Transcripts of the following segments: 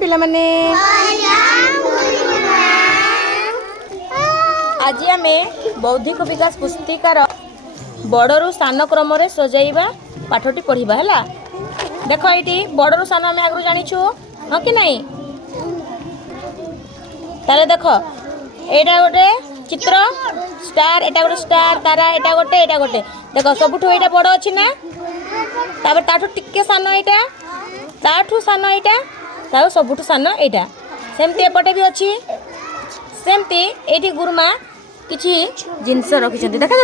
पिला माने आज आम बौद्धिक विकास पुस्तिकार बड़रू सान क्रम सजाइबा पाठटी पढ़ा है। देख ये बड़रू सान आम आगु जाचु हाँ कि नहीं ताले देख एटा गोटे चित्र स्टार एटा गोटे स्टार तारा एटा गोटे देख सबुठ ये बड़ अच्छी ना तापर ताठू टिके सान यहाँ ताठू सान यहाँ सबुठ सान यहाँ सेमती एपटे भी अच्छी सेमती ये गुरुमा किसी जिनस रखी देखा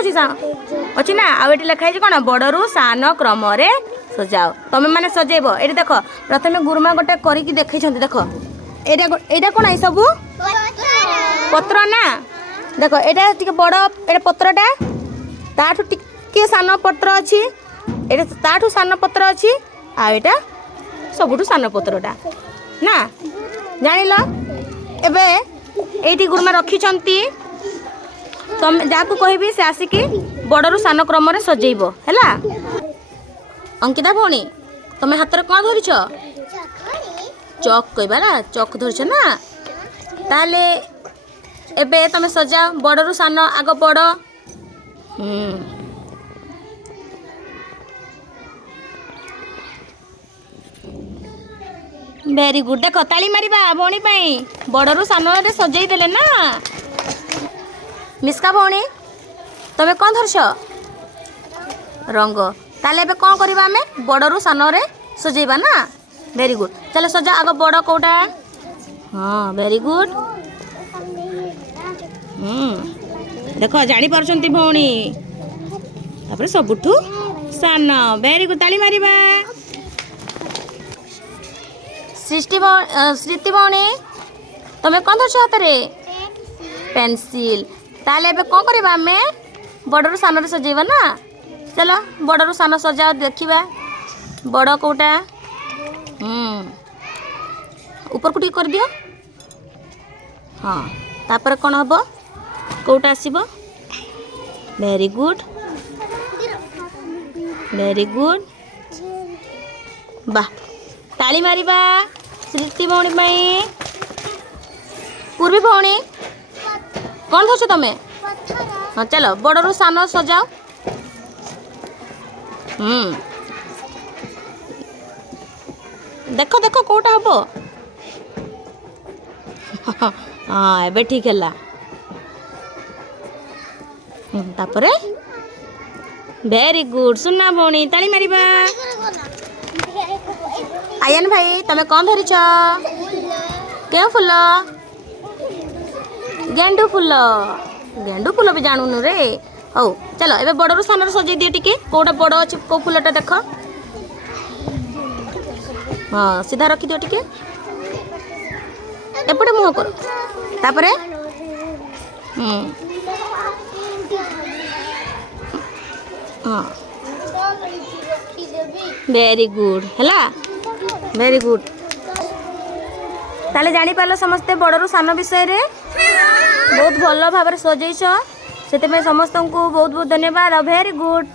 अच्छी ना आउ ये लिखाई कौन बड़रू सान क्रम सजाओ तुम मैंने सजेब ये देख प्रथम गुरुमा गोटे करके देखी देख यहाँ कौन ये सब पत्र ना देख यहाँ टे बड़ ये पत्रटा ताठू टिके सान पत्र अच्छी ये ताठू सान पत्र अच्छी आटा सबुठ सान पत्रटा ना जान एबे ये गुरुमा रखी तुम जहाँ कहबी से आसिकी बड़रू सान क्रम सजेब है। अंकिता भौणी तुम हाथ में कौन धरिच चक कहबा ना चक धरिच ना ताले एबे तुम सजाओ बड़रू सान आग बड़ वेरी गुड देख ताली मारिबा भौणी बड़रू सान सजई देले ना। मिस्का भौणी तुम कौन धरछ रंग ताले एबे कौन करबा आमे बड़रू सान सजेबा ना वेरी गुड चलो सजा आग बड़ कोटा हाँ वेरी गुड देख जानी पारछंती भौणी तापर सबुठू सान वेरी गुड ताली मारिबा। सृष्टि भौणी तुम कौन धरछ हाथ रे पेंसिल ताले एबे कौन करबा आमे बड़रू सान सजेबा ना चलो बड़रू सान सजाओ देखिबा बड़ कोटा ऊपर को ठीक कर दियो हाँ तापर कौन हम कोटा आसीबो वेरी गुड वाह ताली मारिबा सृष्टि भौणी पूर्वी भौणी कौन धरछ तुम हाँ चलो बड़रू सान सजाओ देख देख कोटा हम हाँ एबे ठीक है तापरे वेरी गुड सुना भौणी ताली मारिबा। आयन भाई तुम कौन धरिच क्यों फूल गेंडू फूल भी जानूनु रे हौ चलो एबे बड़रू सान सजै दिए टिके कोटा बड़ अच्छी को फूलटा देख हाँ सीधा रखी दियो टिके एपटे मुह कर तापरे हाँ वेरी गुड है वेरी गुड ताले जानी पारलो समस्ते बड़रू सान विषय रे बहुत भल भाव सजैछ से समस्त को बहुत बहुत धन्यवाद वेरी गुड।